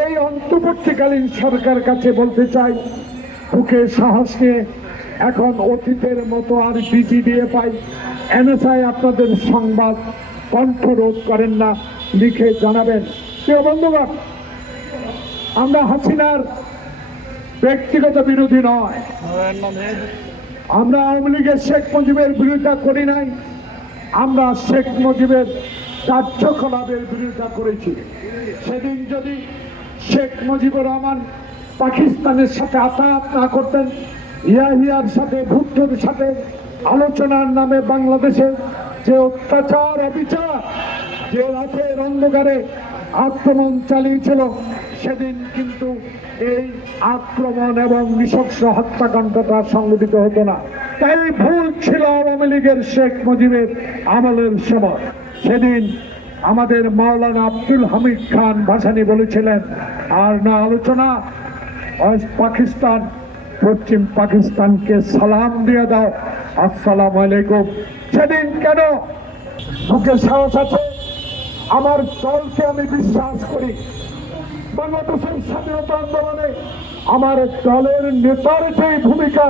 এই অন্তর্বর্তীকালীন সরকার কাছে বলতে চাই, বুকে সাহস নিয়ে এখন অতীতের মতো আর বিজিডিএফআই এনএসআই আপনাদের সংবাদ কণ্ঠরোধ করেন না, লিখে জানাবেন। প্রিয় বন্ধুগণ, আমরা হাসিনার ব্যক্তিগত বিরোধী নয়, আমরা আওয়ামী লীগের শেখ মুজিবের বিরোধিতা করি নাই, আমরা শেখ মুজিবের কার্যকলাপের বিরোধিতা করেছি। সেদিন যদি শেখ মুজিবুর রহমান পাকিস্তানের সাথে আতাত না করতেন, ইয়াহিয়ার সাথে ভুট্টোর সাথে আলোচনার নামে বাংলাদেশে যে অত্যাচার অবিচার, যে রাতের অন্ধকারে আক্রমণ চালিয়েছিল, সেদিন কিন্তু এই আক্রমণ এবং নৃশংস হত্যাকাণ্ডটা সংঘটিত হতো না। তাই ভুল ছিল আওয়ামী লীগের শেখ মুজিবের আমলের সময়। সেদিন আমাদের মাওলানা আব্দুল হামিদ খান ভাসানী বলেছিলেন, আর না আলোচনা, পাকিস্তান পশ্চিম পাকিস্তানকে সালাম দিয়ে দাও, আসসালামু আলাইকুম। সেদিন কেন বুকে সাহস আছে, আমার দলকে আমি বিশ্বাস করি। বাংলাদেশের স্বাধীনতা আন্দোলনে আমার দলের নেতার যে ভূমিকা,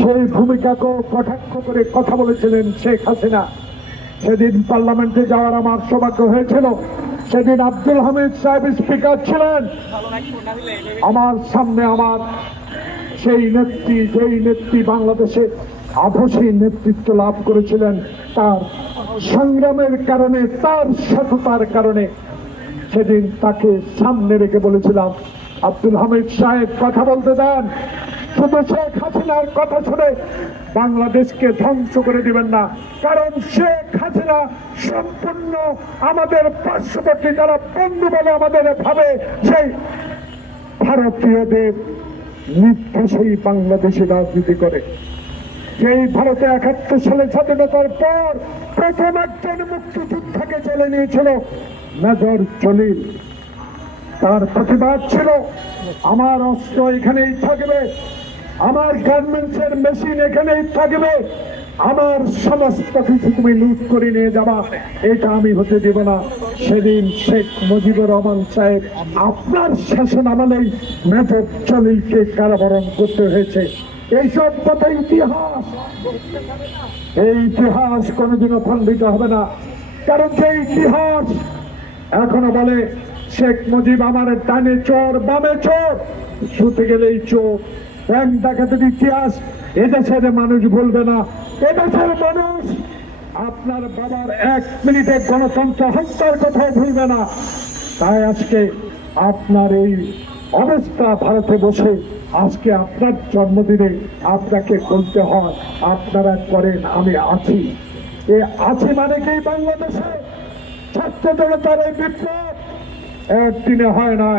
সেই ভূমিকাকে কটাক্ষ করে কথা বলেছিলেন শেখ হাসিনা। সেদিন পার্লামেন্টে যাওয়ার আমার সৌভাগ্য হয়েছিল। সেদিন আব্দুল হামিদ সাহেব স্পিকার ছিলেন। আমার সামনে আমার সেই নেত্রী, যেই নেত্রী বাংলাদেশে আদর্শী নেতৃত্ব লাভ করেছিলেন, তার সংগ্রামের কারণে, তার সততার কারণে সেদিন তাকে সামনে রেখে বলেছিলাম, আব্দুল হামিদ সাহেব কথা বলতে দেন, শুধু শেখ হাসিনার কথা শুনে বাংলাদেশকে ধ্বংস করে দিবেন না। কারণ শেখ হাসিনা সম্পূর্ণ আমাদের পার্শ্ববর্তী যারা বন্ধু বলে আমাদের ভাবে, সেই ভারতীয়দের নির্দেশেই বাংলাদেশে রাজনীতি করে। সেই ভারতে ৭১ সালে স্বাধীনতার পর প্রথম একজন মুক্তিযোদ্ধাকে জেলে নিয়েছিল মেজর জলিল। তার প্রতিবাদ ছিল, আমার অস্ত্র এখানেই থাকবে, আমার গার্মেন্টসের মেশিন এখানেই থাকবে, আমার সমস্ত কিছু তুমি লুট করে নিয়ে যাবা, এটা আমি হতে দেব না। সেদিন শেখ মুজিবুর রহমান সাহেব আপনার শাসন আমলেই মেজর জলিলকে কারাবরণ করতে হয়েছে। এইসব কথা ইতিহাস, এই ইতিহাস কোনোদিনও খণ্ডিত হবে না। কারণ যে ইতিহাস এখনো বলে শেখ মুজিব আমার ডানে চোর বামে চোর, শুতে গেলেই চোর, ব্যাংক ডাকাতের ইতিহাস এদেশের মানুষ বলবে না। এদেশের মানুষ আপনার বাবার ১ মিনিটে গণতন্ত্র হত্যার কথাও ভুলবে না। তাই আজকে আপনার এই অবস্থা, ভারতে বসে আজকে আপনার জন্মদিনে আপনাকে বলতে হয়, আপনারা করেন আমি আছি। এ আছি মানে কি, বাংলাদেশে ছাত্র জনতার এই বিপ্লব একদিনে হয় না।